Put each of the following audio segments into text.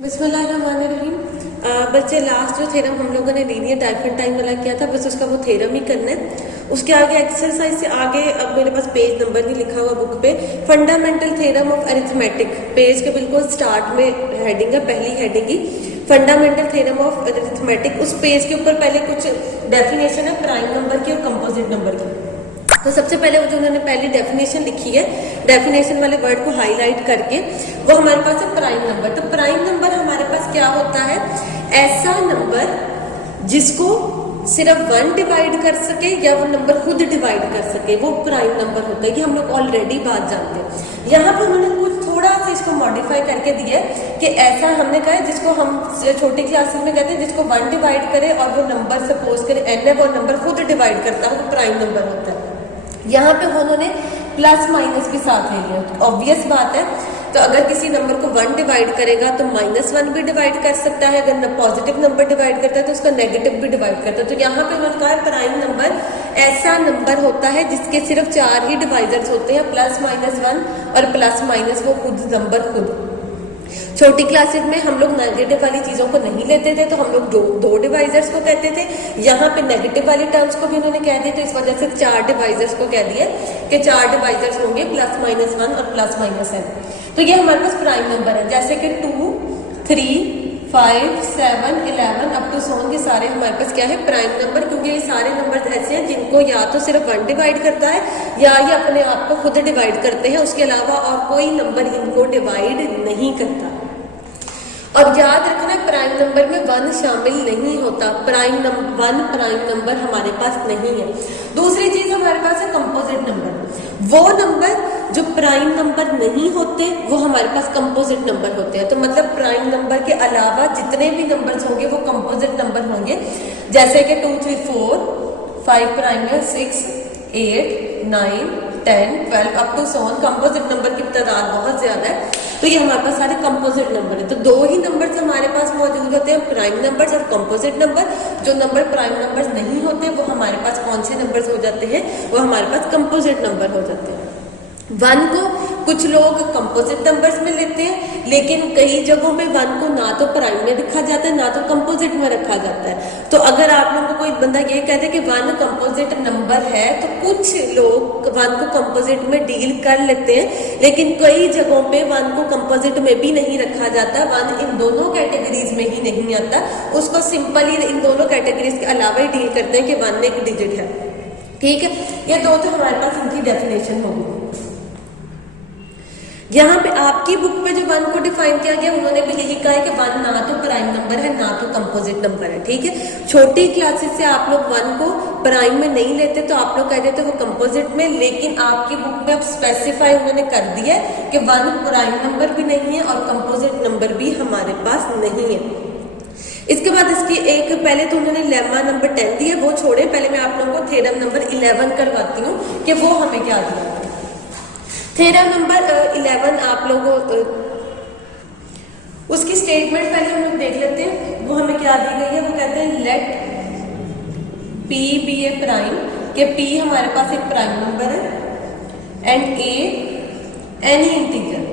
बिस्मिल्लाहिर्रहमानिर्रहीम। बच्चे लास्ट जो थ्योरम हम लोगों ने लीनियर डाइफरेंट टाइम वाला किया था, बस उसका वो थ्योरम ही करना है। उसके आगे एक्सरसाइज से आगे अब मेरे पास पेज नंबर नहीं लिखा हुआ बुक पे। Fundamental theorem of arithmetic, page के बिल्कुल स्टार्ट में हेडिंग है, पहली heading he fundamental theorem of arithmetic. उस पेज के ऊपर पहले कुछ डेफिनेशन है प्राइम नंबर की और कंपोजिट नंबर की। तो सबसे पहले वो जो उन्होंने पहली डेफिनेशन लिखी है, डेफिनेशन वाले वर्ड को हाईलाइट करके, वो हमारे पास है प्राइम नंबर। तो प्राइम नंबर हमारे पास क्या होता है? ऐसा नंबर जिसको सिर्फ 1 डिवाइड कर सके या वो नंबर खुद डिवाइड कर सके, वो प्राइम नंबर होता है। कि हम लोग ऑलरेडी बात जानते हैं। यहाँ पर उन्होंने कुछ थोड़ा सा इसको मॉडिफाई करके दिया है कि ऐसा हमने कहा है जिसको हम छोटी क्लासेस में कहते हैं, जिसको 1 डिवाइड करे और वो नंबर सपोज करे n है, वो नंबर खुद डिवाइड करता है, वो प्राइम नंबर होता है। यहाँ पे उन्होंने प्लस माइनस भी साथ ले लिया। ऑब्वियस बात है, तो अगर किसी नंबर को 1 डिवाइड करेगा तो -1 भी डिवाइड कर सकता है, अगर पॉजिटिव नंबर डिवाइड करता है तो उसका नेगेटिव भी डिवाइड करता है। तो यहाँ पे उन्होंने कहा प्राइम नंबर ऐसा नंबर होता है जिसके सिर्फ 4 ही डिवाइजर्स होते हैं, +-1 और प्लस-माइनस वो खुद नंबर खुद। छोटी क्लासेस में हम लोग नेगेटिव वाली चीजों को नहीं लेते थे, तो हम लोग दो डिवाइजर्स को कहते थे। यहाँ पे नेगेटिव वाली टर्म्स को भी उन्होंने कह दिया, तो इस वजह से 4 डिवाइजर्स को कह दिया कि 4 डिवाइजर्स होंगे +-1 और +-n। तो ये हमारे पास प्राइम नंबर है, जैसे कि 2, 3, 5, 7, 11 अप टू 100 ये सारे हमारे पास क्या है? Prime number. क्योंकि ये सारे नंबर ऐसे हैं जिनको या तो सिर्फ 1 डिवाइड करता है या ये अपने आप को खुद डिवाइड करते हैं, उसके अलावा और कोई नंबर इनको डिवाइड नहीं करता। और याद रखना प्राइम नंबर में 1 शामिल नहीं होता। 1 प्राइम नंबर हमारे पास नहीं है। दूसरी चीज हमारे पास है कंपोजिट नंबर। वो नंबर जो प्राइम नंबर नहीं होते वो हमारे पास कंपोजिट नंबर होते हैं। तो मतलब प्राइम नंबर के अलावा जितने भी नंबर्स होंगे वो कंपोजिट नंबर होंगे। जैसे कि 2, 3, 4, 5 प्राइम है, 6, 8, 9, 10, 12 अप टू 100 कंपोजिट नंबर की तादाद बहुत ज्यादा है। तो ये हमारे पास सारे कंपोजिट नंबर है। तो 2 ही नंबर्स हमारे पास मौजूद होते हैं, प्राइम नंबर्स और कंपोजिट नंबर। जो नंबर प्राइम नंबर्स नहीं होते वो हमारे पास कौन से नंबर्स हो जाते हैं? वो हमारे पास कंपोजिट नंबर हो जाते हैं। 1 को कुछ लोग कंपोजिट नंबर्स में लेते हैं, लेकिन कई जगहों पे 1 को ना तो प्राइम में रखा जाता है ना तो कंपोजिट में रखा जाता है। तो अगर आप लोगों को कोई बंदा ये कहते हैं कि 1 कंपोजिट नंबर है, तो कुछ लोग 1 को कंपोजिट में डील कर लेते हैं, लेकिन कई जगहों पे 1 को कंपोजिट में भी नहीं रखा जाता। 1 इन दोनों कैटेगरीज में ही नहीं आता, उसको सिंपली इन दोनों कैटेगरीज के अलावा ही डील करते हैं कि 1 एक डिजिट है। ठीक है, ये 2 तो हमारे पास इनकी डेफिनेशन होगी। यहाँ पे आपकी बुक पे जो 1 को डिफाइन किया गया, उन्होंने भी यही कहा है कि 1 ना तो प्राइम नंबर है ना तो कंपोजिट नंबर है। ठीक है, छोटी क्लासेस से आप लोग 1 को प्राइम में नहीं लेते, तो आप लोग कह देते वो कंपोजिट में, लेकिन आपकी बुक में अब स्पेसिफाई उन्होंने कर दिया है कि 1 प्राइम नंबर भी नहीं है और कंपोजिट नंबर भी हमारे पास नहीं है। इसके बाद इसकी एक पहले तो उन्होंने लेमा नंबर 10 दिया, वो छोड़े, पहले मैं आप लोगों को थ्योरम नंबर 11 करवाती हूँ कि वो हमें क्या दिया। थ्योरम नंबर 11 आप लोगों उसकी स्टेटमेंट पहले हम लोग देख लेते हैं। वो हमें क्या दी गई है? वो कहते हैं लेट P बी ए प्राइम, के P हमारे पास एक प्राइम नंबर है and A any integer.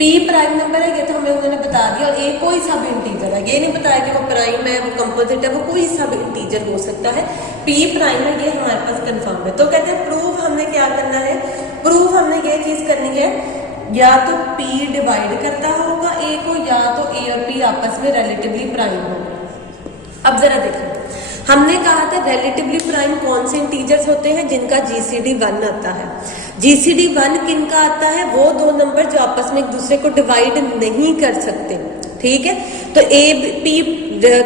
P prime number है, ये तो हमें उन्होंने बता दिया, और A कोई सा भी इंटीजर है। ये नहीं बताया कि वो प्राइम है, वो कंपोजिट है, वो कोई सा भी इंटीजर हो सकता है। P प्राइम है, ये हमारे पास कंफर्म है। तो कहते हैं प्रूव हमने क्या करना है? प्रूफ हमने ये चीज करनी है, या तो P डिवाइड करता होगा A को, या तो A और P आपस में रिलेटिवली प्राइम होगा। अब जरा देखो, हमने कहा था रिलेटिवली प्राइम कौन से इंटीजर्स होते हैं? जिनका GCD 1 आता है। GCD 1 किनका आता है? वो 2 नंबर जो आपस में एक दूसरे को डिवाइड नहीं कर सकते। ठीक है, तो P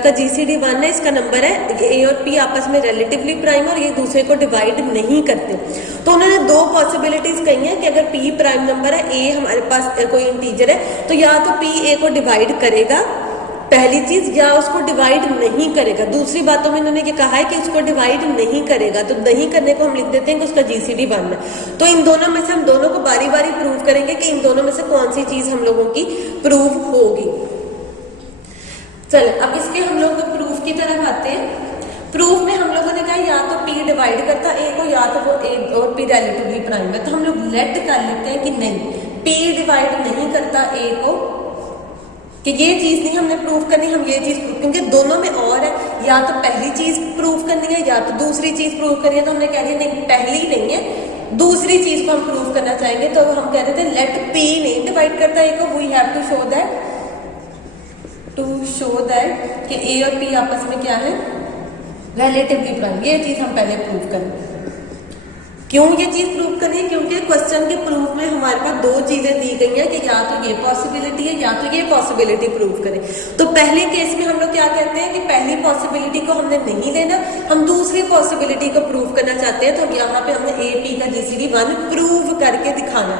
का GCD 1 है, इसका नंबर है। A और P आपस में रिलेटिवली प्राइम और ये दूसरे को डिवाइड नहीं करते। तो उन्होंने 2 पॉसिबिलिटीज कही हैं कि अगर P प्राइम नंबर है, A हमारे पास कोई इंटीजर है, तो या तो P A को डिवाइड करेगा पहली चीज, या उसको डिवाइड नहीं करेगा। दूसरी बातों में इन्होंने ये कहा है कि उसको डिवाइड नहीं करेगा, तो नहीं करने को हम लिख देते हैं कि उसका GCD 1 है। तो इन दोनों में से हम दोनों को बारी बारी प्रूव करेंगे कि इन दोनों में से कौन सी चीज हम लोगों की प्रूव होगी। चलो अब इसके हम लोग प्रूफ की तरफ आते हैं। प्रूफ में हम लोगों ने कहा या तो P डिवाइड करता A को, या तो वो A और P रिलेटिवली प्राइम है। तो हम लोग लेट कर लेते हैं कि नहीं, P डिवाइड नहीं करता A को कि ये चीज नहीं हमने प्रूव करनी, हम ये चीज क्योंकि दोनों में और है, या तो पहली चीज प्रूव करनी है या तो दूसरी चीज प्रूव करनी है। तो हमने कह दिया नहीं, पहली नहीं है, दूसरी चीज को हम प्रूव करना चाहेंगे। तो हम कहते थे लेट पी नहीं डिवाइड करता है को, we have to show that कि ए और पी आपस में क्या है, रिलेटिवली प्राइम। ये चीज हम पहले प्रूव करेंगे। क्यों ये चीज प्रूव करनी है? क्योंकि क्वेश्चन के प्रूफ में हमारे पास दो चीजें दी गई हैं कि या तो ये पॉसिबिलिटी है या तो ये पॉसिबिलिटी प्रूव करें। तो पहले केस में हम लोग क्या कहते हैं कि पहली पॉसिबिलिटी को हमने नहीं लेना, हम दूसरी पॉसिबिलिटी को प्रूव करना चाहते हैं। तो यहाँ पे हमने ए पी का जीसीडी 1 प्रूव करके दिखाना।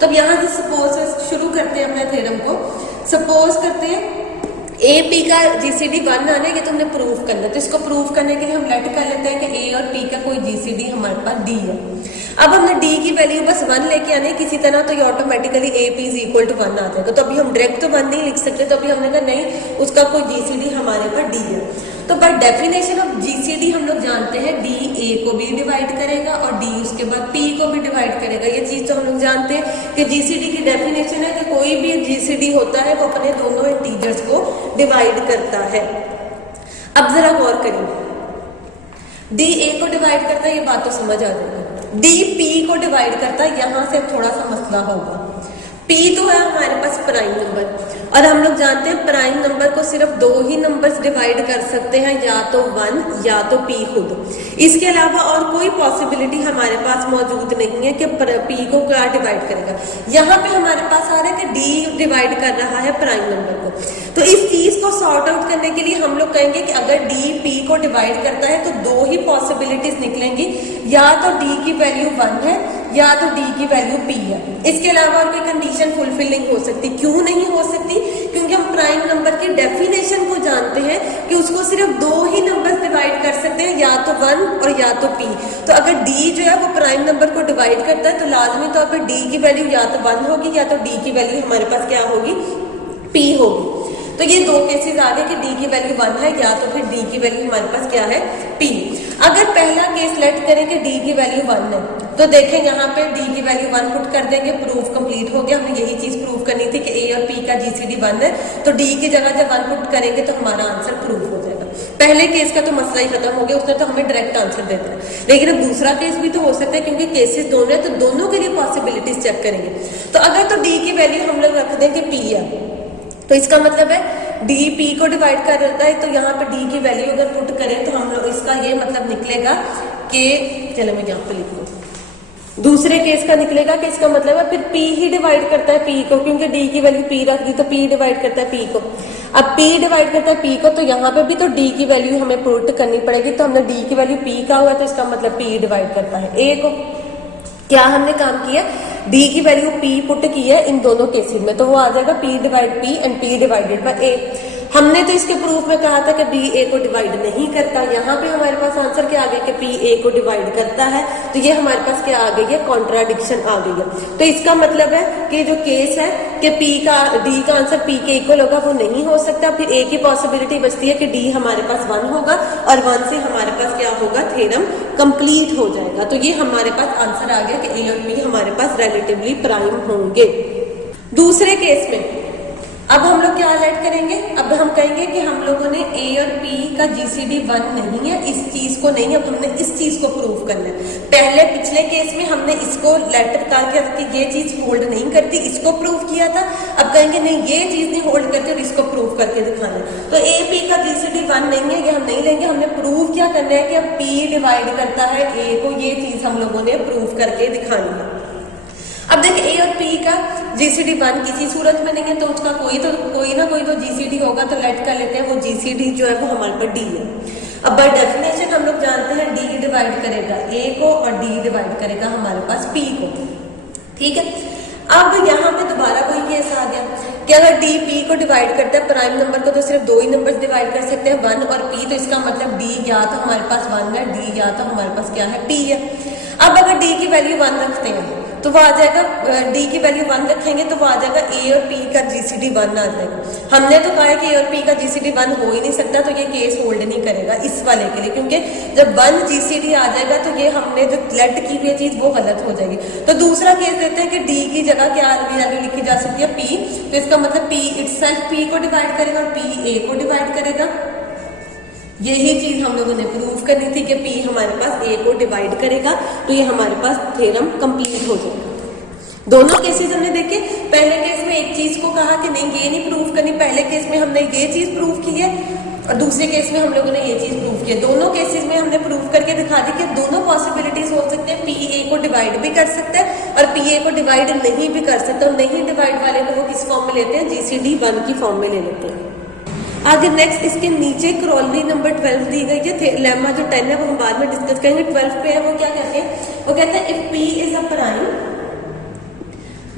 तो अब यहाँ से सपोज शुरू करते हैं अपने थ्योरम को। सपोज करते हैं ए पी का जीसीडी 1 आना है, ये तो हमने प्रूव करना है। तो इसको प्रूव करने के लिए हम लेट कर लेते हैं कि ए और पी का कोई जीसीडी हमारे पास डी है। अब हमने डी की वैल्यू बस 1 लेके आने किसी तरह, तो ये automatically A P is equal to 1 आ जाएगा। तो अभी हम डायरेक्ट तो 1 नहीं लिख सकते, तो अभी हमने कहा नहीं, उसका कोई जीसीडी हमारे पास डी है। तो बाय डेफिनेशन ऑफ जीसीडी हम लोग जानते हैं डी ए को भी डिवाइड करेगा और डी उसके बाद पी को भी डिवाइड करेगा। ये चीज तो हम लोग जानते हैं कि जीसीडी की डेफिनेशन है कि कोई भी जीसीडी होता है वो अपने दोनों इंटीजर्स को डिवाइड करता है। अब जरा गौर करिए, डी ए को डिवाइड करता है, ये बात तो समझ आ जाएगी। डी पी को डिवाइड करता है, यहां से थोड़ा सा मसला होगा। पी तो है हमारे पास प्राइम नंबर, और हम लोग जानते हैं प्राइम नंबर को सिर्फ दो ही नंबर्स डिवाइड कर सकते हैं, या तो 1 या तो पी खुद। इसके अलावा और कोई पॉसिबिलिटी हमारे पास मौजूद नहीं है कि पी को क्या डिवाइड करेगा। यहाँ पे हमारे पास आ रहा है कि डी डिवाइड कर रहा है प्राइम नंबर को। तो इस चीज को सॉर्ट आउट करने के लिए हम लोग कहेंगे कि अगर डी पी को डिवाइड करता है तो दो ही पॉसिबिलिटीज निकलेंगी, या तो डी की वैल्यू 1 है या तो डी की वैल्यू पी है। इसके अलावा और कोई कंडीशन फुलफिलिंग हो सकती, क्यों नहीं हो सकती? क्योंकि हम प्राइम नंबर की डेफिनेशन को जानते हैं कि उसको सिर्फ दो ही नंबर डिवाइड कर सकते हैं, या तो 1 और या तो पी। तो अगर डी जो है वो प्राइम नंबर को डिवाइड करता है तो लाजमी तौर पर डी की वैल्यू या तो 1 होगी या तो डी की वैल्यू हमारे पास क्या होगी, पी होगी। तो ये दो केसेस आ गए कि डी की वैल्यू 1 है या तो फिर डी की वैल्यू हमारे पास क्या है, पी। अगर पहला केस लेट करें कि डी की वैल्यू 1 है, तो देखें यहाँ पे डी की वैल्यू 1 पुट कर देंगे, प्रूफ कंप्लीट हो गया। हमने यही चीज प्रूव करनी थी कि ए और पी का जीसीडी 1 है, तो डी की जगह जब 1 पुट करेंगे तो हमारा आंसर प्रूफ हो जाएगा। पहले केस का तो मसला ही खत्म हो गया, उसने तो हमें डायरेक्ट आंसर दे दिया। लेकिन अब दूसरा केस भी तो हो सकता है, क्योंकि केसेस दोनों है तो दोनों के लिए पॉसिबिलिटीज चेक करेंगे। तो अगर तो डी की वैल्यू हम लोग रख दें कि पी है, तो इसका मतलब है डी पी को डिवाइड कर देता है। तो यहाँ पे डी की वैल्यू अगर पुट करें तो हम लोग इसका ये मतलब निकलेगा कि, चलो मैं यहाँ पे लिख लूँ, दूसरे केस का निकलेगा कि इसका मतलब है फिर पी ही डिवाइड करता है पी को, क्योंकि डी की वैल्यू पी रख दी तो पी डिवाइड करता है पी को। अब पी डिवाइड करता है पी को, तो यहाँ पे भी तो डी की वैल्यू हमें पुट करनी पड़ेगी। तो हमने डी की वैल्यू पी का हुआ, तो इसका मतलब पी डिवाइड करता है ए को। क्या हमने काम किया, डी की वैल्यू पी पुट की है इन दोनों केसेस में, तो वो आ जाएगा p divide p and p divided by A. हमने तो इसके प्रूफ में कहा था कि बी ए को डिवाइड नहीं करता, यहाँ पे हमारे पास आंसर क्या आ गया कि पी ए को डिवाइड करता है। तो ये हमारे पास क्या आ गई है, कॉन्ट्राडिक्शन आ गई है। तो इसका मतलब है कि जो केस है कि पी का डी का आंसर पी के इक्वल होगा वो नहीं हो सकता। फिर ए की पॉसिबिलिटी बचती है कि डी हमारे पास 1 होगा और 1 से हमारे पास क्या होगा, थ्योरम कंप्लीट हो जाएगा। तो ये हमारे पास आंसर आ गया कि ए और बी हमारे पास रिलेटिवली प्राइम होंगे। दूसरे केस में अब हम लोग क्या लेट करेंगे, अब हम कहेंगे कि हम लोगों ने ए और पी का जीसीडी 1 नहीं है, इस चीज को नहीं, अब हमने इस चीज को प्रूव करना है। पहले पिछले केस में हमने इसको लेट करके कि ये चीज होल्ड नहीं करती, इसको प्रूव किया था। अब कहेंगे नहीं, ये चीज नहीं होल्ड करती और इसको प्रूव करके दिखाना है। तो ए पी का जीसीडी 1 नहीं है, ये हम नहीं लेंगे। हमने प्रूव क्या करना है कि अब पी डिवाइड करता है ए को, ये चीज हम लोगों ने प्रूव करके दिखानी है। अब देखिए ए और पी का जीसीडी 1 किसी सूरत में नहीं है, तो उसका कोई ना कोई तो जीसीडी होगा। तो लेट कर लेते हैं वो जीसीडी जो है वो हमारे पर डी है। अब बाय डेफिनेशन हम लोग जानते हैं डी डिवाइड करेगा ए को और डी डिवाइड करेगा हमारे पास पी को, ठीक है। अब यहाँ पे दोबारा कोई केस आ गया कि अगर डी पी को डिवाइड करता है, प्राइम नंबर को तो सिर्फ दो ही नंबर डिवाइड कर सकते हैं, 1 और पी। तो इसका मतलब डी या तो हमारे पास 1 है, डी या तो हमारे पास क्या है, पी है। अब अगर डी की वैल्यू 1 रखते हैं तो वो आ जाएगा डी की वैल्यू 1 रखेंगे तो वो आ जाएगा ए और पी का जीसीडी 1 आ जाएगा। हमने तो कहा है कि ए और पी का जीसीडी 1 हो ही नहीं सकता, तो ये केस होल्ड नहीं करेगा इस वाले के लिए, क्योंकि जब 1 जीसीडी आ जाएगा तो ये हमने जो लेट की हुई चीज वो गलत हो जाएगी। तो दूसरा केस देते हैं कि डी की जगह क्या वैल्यू लिखी जा सकती है, पी। तो इसका मतलब पी इटसेल्फ पी को डिवाइड करेगा और पी ए को डिवाइड करेगा। यही चीज हम लोगों ने प्रूव करनी थी कि P हमारे पास A को डिवाइड करेगा, तो ये हमारे पास थ्योरम कंप्लीट हो जाएगा। दोनों केसेस हमने देखे। पहले केस में एक चीज को कहा कि नहीं ये नहीं प्रूव करनी, पहले केस में हमने ये चीज प्रूव की है और दूसरे केस में हम लोगों ने ये चीज प्रूव की है। दोनों केसेस में हमने प्रूव करके दिखा दी कि दोनों पॉसिबिलिटीज हो सकते हैं, P A को डिवाइड भी कर सकता है और P A को डिवाइड नहीं भी कर सकता। और नहीं डिवाइड वाले को वो किस फॉर्म में लेते हैं, GCD 1 की फॉर्म में ले लेते हैं। आगे नेक्स्ट इसके नीचे क्रॉलरी नंबर 12 दी गई है। लेमा जो 10 है वो हम बाद में डिस्कस करेंगे। 12 पे है वो क्या कहते हैं, वो कहते हैं if P is a prime,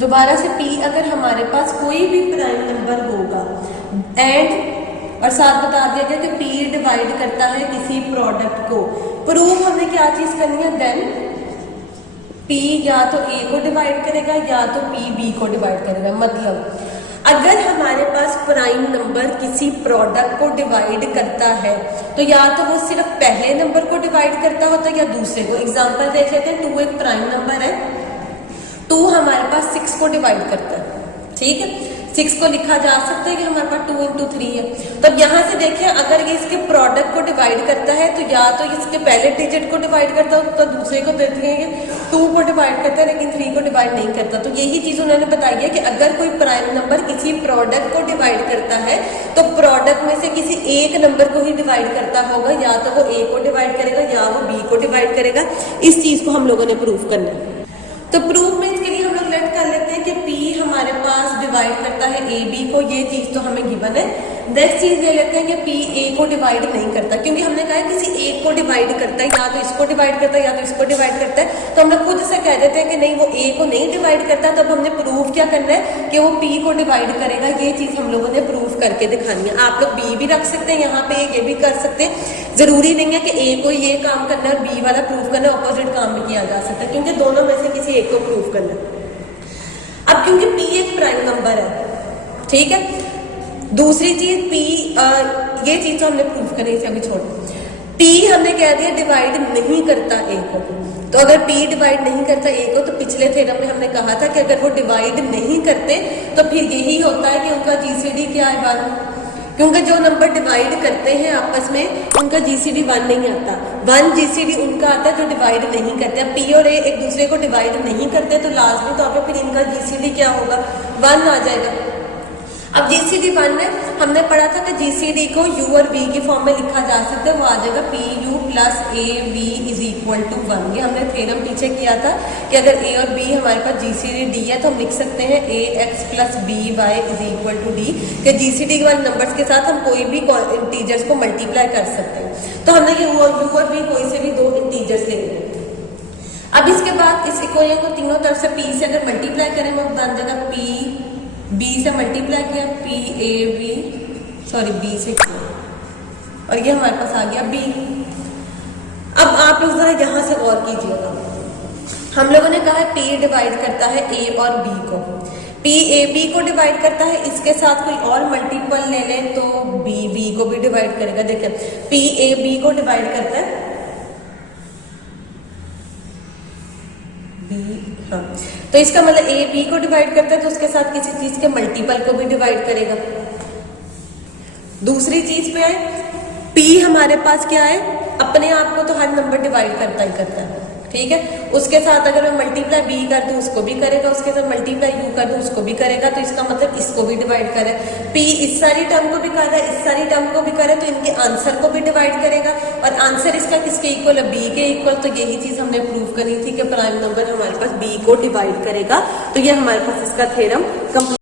दोबारा से P अगर हमारे पास कोई भी प्राइम नंबर होगा एंड और साथ बता दिया गया कि P डिवाइड करता है किसी प्रोडक्ट को। प्रूव हमने क्या चीज करनी है, देन P या तो A को डिवाइड करेगा या तो P B को डिवाइड करेगा। मतलब अगर हमारे पास प्राइम नंबर किसी प्रोडक्ट को डिवाइड करता है तो या तो वो सिर्फ पहले नंबर को डिवाइड करता होता है या दूसरे को। एग्जांपल देख लेते हैं, 2 एक प्राइम नंबर है, 2 हमारे पास 6 को डिवाइड करता है, ठीक है। 6 को लिखा जा सकता है कि हमारे पास 2 into 3 है। तब यहाँ से देखिए अगर ये इसके प्रोडक्ट को डिवाइड करता है तो या तो इसके पहले डिजिट को डिवाइड करता है तो दूसरे को देते हैं 2 को डिवाइड करता है लेकिन 3 को डिवाइड नहीं करता। तो यही चीज उन्होंने बताई है कि अगर कोई प्राइम नंबर किसी प्रोडक्ट को डिवाइड करता है तो प्रोडक्ट में से किसी एक नंबर को ही डिवाइड करता होगा, या तो वो A को डिवाइड करेगा या वो B को डिवाइड करेगा। इस चीज को हम लोगों ने प्रूव करना है। तो प्रूफ में इसके लिए हम लोग लेट कर लेते हैं कि P हमारे पास डिवाइड करता है A B को, ये चीज तो हमें गिवन है। नेक्स्ट चीज ले लेते हैं कि P A को डिवाइड नहीं करता, क्योंकि हमने कहा है किसी एक को डिवाइड करता है, या तो इसको डिवाइड करता है या तो इसको डिवाइड करता है। तो हम लोग खुद से कह देते हैं कि नहीं वो A को नहीं डिवाइड करता, तब हमने प्रूफ क्या करना है कि वो P को डिवाइड करेगा। ये चीज हम लोगों ने प्रूफ करके दिखानी है। आप लोग B भी रख सकते हैं यहाँ पे, ये भी कर सकते हैं। जरूरी नहीं है कि A को ये काम करना है और B वाला प्रूफ करना है, ऑपोजिट काम भी किया जा सकता है, क्योंकि दोनों में से किसी एक को प्रूफ करना है। अब क्योंकि P एक प्राइम नंबर है, ठीक है। दूसरी चीज P ये चीज तो हमने प्रूफ करनी, इसे अभी छोड़। P हमने कह दिया डिवाइड नहीं करता A को, तो अगर P डिवाइड नहीं करता A को तो पिछले थ्योरम में हमने कहा था कि अगर वो डिवाइड नहीं करते तो फिर यही होता है कि उनका GCD क्या है 1, क्योंकि जो नंबर डिवाइड करते हैं आपस में उनका GCD 1 नहीं आता। 1 GCD उनका आता है जो डिवाइड नहीं करते। अब P और A एक दूसरे को डिवाइड नहीं करते तो लाजमी तौर पे फिर इनका GCD क्या होगा, 1 आ जाएगा। अब GCD 1 में हमने पढ़ा था कि GCD को U और V की फॉर्म में लिखा जा सकता है, वो आ जाएगा PU plus AV is equal to 1। ये हमने थ्योरम पीछे किया था कि अगर A और B हमारे पास GCD D है तो हम लिख सकते हैं AX plus BY is equal to D, कि GCD वाले नंबर्स के साथ हम कोई भी इंटीजर्स को मल्टीप्लाई कर सकते हैं। तो हमने ये U और V कोई से भी 2 इंटीजर्स ले लिए। अब इसके बाद इस इक्वेशन को तीनों तरफ से P से अगर मल्टीप्लाई करें वो बन जाएगा P B से मल्टीप्लाई किया PAB, सॉरी B से किया और ये हमारे पास आ गया B। अब आप लोग जरा यहाँ से गौर कीजिएगा, हम लोगों ने कहा है P डिवाइड करता है A और B को, P A B को डिवाइड करता है, इसके साथ कोई और मल्टीपल ले लें तो B B को भी डिवाइड करेगा। देखिए P A B को डिवाइड करता है B, हाँ, तो इसका मतलब A B को डिवाइड करता है तो उसके साथ किसी चीज के मल्टीपल को भी डिवाइड करेगा। दूसरी चीज पे है P हमारे पास क्या है, अपने आप को तो हर नंबर डिवाइड करता ही करता है, ठीक है। उसके साथ अगर मैं मल्टीप्लाई B कर दूं उसको भी करेगा, उसके साथ मल्टीप्लाई U कर दूं उसको भी करेगा, तो इसका मतलब इसको भी डिवाइड करे। P इस सारी टर्म को भी कर रहा है, इस सारी टर्म को भी करे, तो इनके आंसर को भी डिवाइड करेगा और आंसर इसका किसके इक्वल है, B के इक्वल। तो यही चीज हमने प्रूव करनी थी कि प्राइम नंबर हमारे पास B को डिवाइड करेगा। तो ये हमारे पास इसका थ्योरम कंप्लीट